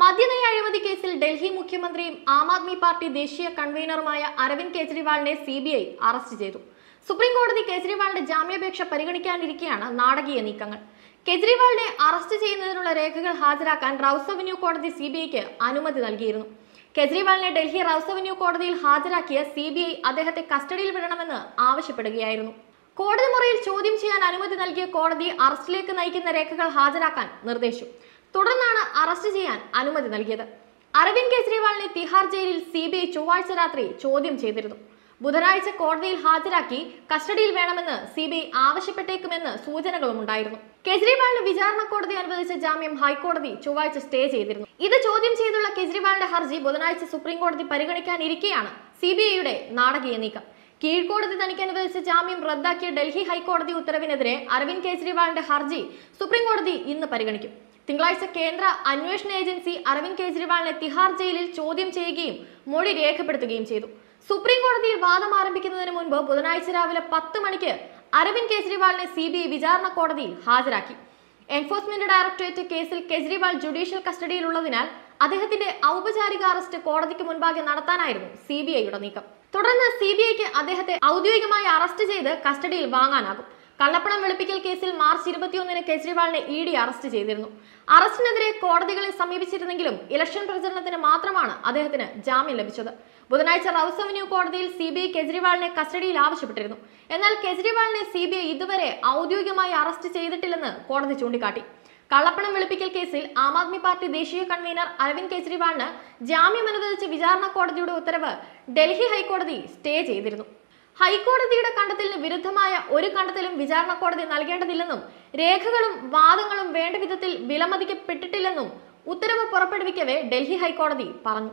മദ്യനയ അഴിമതി കേസിൽ ഡൽഹി മുഖ്യമന്ത്രിയും ആം ആദ്മി പാർട്ടി ദേശീയ കൺവീനറുമായ അരവിന്ദ് കെജ്രിവാളിനെ CBI അറസ്റ്റ് ചെയ്തു. സുപ്രീം കോടതി കെജ്രിവാളിന്റെ ജാമ്യാപേക്ഷ പരിഗണിക്കാനിരിക്കെയാണ് നാടകീയ നീക്കങ്ങൾ. കെജ്രിവാളിനെ അറസ്റ്റ് ചെയ്യുന്നതിനുള്ള രേഖകൾ ഹാജരാക്കാൻ റൌസ് അവന്യൂ കോടതി CBIക്ക് അനുമതി നൽകിയിരുന്നു. കെജ്രിവാളിനെ ഡൽഹി റൌസ് അവന്യൂ കോടതിയിൽ ഹാജരാക്കിയ CBI അദ്ദേഹത്തെ കസ്റ്റഡിയിൽ വിടണമെന്ന് ആവശ്യപ്പെടുകയായിരുന്നു. കോടതി മുറിയിൽ ചോദ്യം ചെയ്യാൻ അനുമതി നൽകിയ കോടതി അറസ്റ്റിലേക്ക് നയിക്കുന്ന രേഖകൾ ഹാജരാക്കാൻ നിർദ്ദേശിച്ചു. തുടർന്നാണ് അറസ്റ്റ് ചെയ്യാൻ അനുമതി നൽകിയത്. അരവിന്ദ് കെജ്രിവാളിനെ തിഹാർ ജയിലിൽ CBI ചൊവ്വാഴ്ച രാത്രി ചോദ്യം ചെയ്തിരുന്നു. ബുധനാഴ്ച കോടതിയിൽ ഹാജരാക്കി കസ്റ്റഡിയിൽ വേണമെന്ന് CBI ആവശ്യപ്പെട്ടേക്കുമെന്ന് സൂചനകളുമുണ്ടായിരുന്നു. കെജ്രിവാളിന് വിചാരണ കോടതി അനുവദിച്ച ജാമ്യം ഹൈക്കോടതി ചൊവ്വാഴ്ച സ്റ്റേ ചെയ്തിരുന്നു. ഇത് ചോദ്യം ചെയ്തുള്ള കെജ്രിവാളിന്റെ ഹർജി ബുധനാഴ്ച സുപ്രീം കോടതി പരിഗണിക്കാനിരിക്കെയാണ് CBIയുടെ നാടകീയ നീക്കം. കീഴ്ക്കോടതി തനിക്ക് അനുവദിച്ച ജാമ്യം റദ്ദാക്കിയ ഡൽഹി ഹൈക്കോടതി ഉത്തരവിനെതിരെ അരവിന്ദ് കെജ്രിവാളിന്റെ ഹർജി സുപ്രീം കോടതി ഇന്ന് പരിഗണിക്കും. തിങ്കളാഴ്ച കേന്ദ്ര അന്വേഷണ ഏജൻസി അരവിന്ദ് കെജ്രിവാളിനെ തിഹാർ ജയിലിൽ ചോദ്യം ചെയ്യുകയും മൊഴി രേഖപ്പെടുത്തുകയും ചെയ്തു. സുപ്രീം കോടതിയിൽ വാദം ആരംഭിക്കുന്നതിന് മുൻപ് ബുധനാഴ്ച രാവിലെ 10 മണിക്ക് അരവിന്ദ് കെജ്രിവാളിനെ CBI വിചാരണ കോടതിയിൽ ഹാജരാക്കി. എൻഫോഴ്സ്മെന്റ് ഡയറക്ടറേറ്റ് കേസിൽ കെജ്രിവാൾ ജുഡീഷ്യൽ കസ്റ്റഡിയിലുള്ളതിനാൽ അദ്ദേഹത്തിന്റെ ഔപചാരിക അറസ്റ്റ് കോടതിക്ക് മുൻപാകെ നടത്താനായിരുന്നു CBIയുടെ നീക്കം. തുടർന്ന് CBIക്ക് അദ്ദേഹത്തെ ഔദ്യോഗികമായി അറസ്റ്റ് ചെയ്ത് കസ്റ്റഡിയിൽ വാങ്ങാനാകും. കള്ളപ്പണം വെളുപ്പിക്കൽ കേസിൽ മാർച്ച് 21-ന് കെജ്രിവാളിനെ ED അറസ്റ്റ് ചെയ്തിരുന്നു. അറസ്റ്റിനെതിരെ കോടതികളെ സമീപിച്ചിരുന്നെങ്കിലും ഇലക്ഷൻ പ്രചരണത്തിന് മാത്രമാണ് അദ്ദേഹത്തിന് ജാമ്യം ലഭിച്ചത്. ബുധനാഴ്ച റൌസ് അവന്യൂ കോടതിയിൽ CBI കെജ്രിവാളിനെ കസ്റ്റഡിയിൽ ആവശ്യപ്പെട്ടിരുന്നു. എന്നാൽ കെജ്രിവാളിനെ CBI ഇതുവരെ ഔദ്യോഗികമായി അറസ്റ്റ് ചെയ്തിട്ടില്ലെന്ന് കോടതി ചൂണ്ടിക്കാട്ടി. കള്ളപ്പണം വെളുപ്പിക്കൽ കേസിൽ ആം ആദ്മി പാർട്ടി ദേശീയ കൺവീനർ അരവിന്ദ് കെജ്രിവാളിന് ജാമ്യം അനുവദിച്ച വിചാരണ കോടതിയുടെ ഉത്തരവ് ഡൽഹി ഹൈക്കോടതി സ്റ്റേ ചെയ്തിരുന്നു. ഹൈക്കോടതിയുടെ കണ്ടെത്തലിന് വിരുദ്ധമായ ഒരു കണ്ടെത്തലും വിചാരണ കോടതി നൽകേണ്ടതില്ലെന്നും രേഖകളും വാദങ്ങളും വേണ്ട വിധത്തിൽ വിലമതിക്കപ്പെട്ടിട്ടില്ലെന്നും ഉത്തരവ് പുറപ്പെടുവിക്കവേ ഡൽഹി ഹൈക്കോടതി പറഞ്ഞു.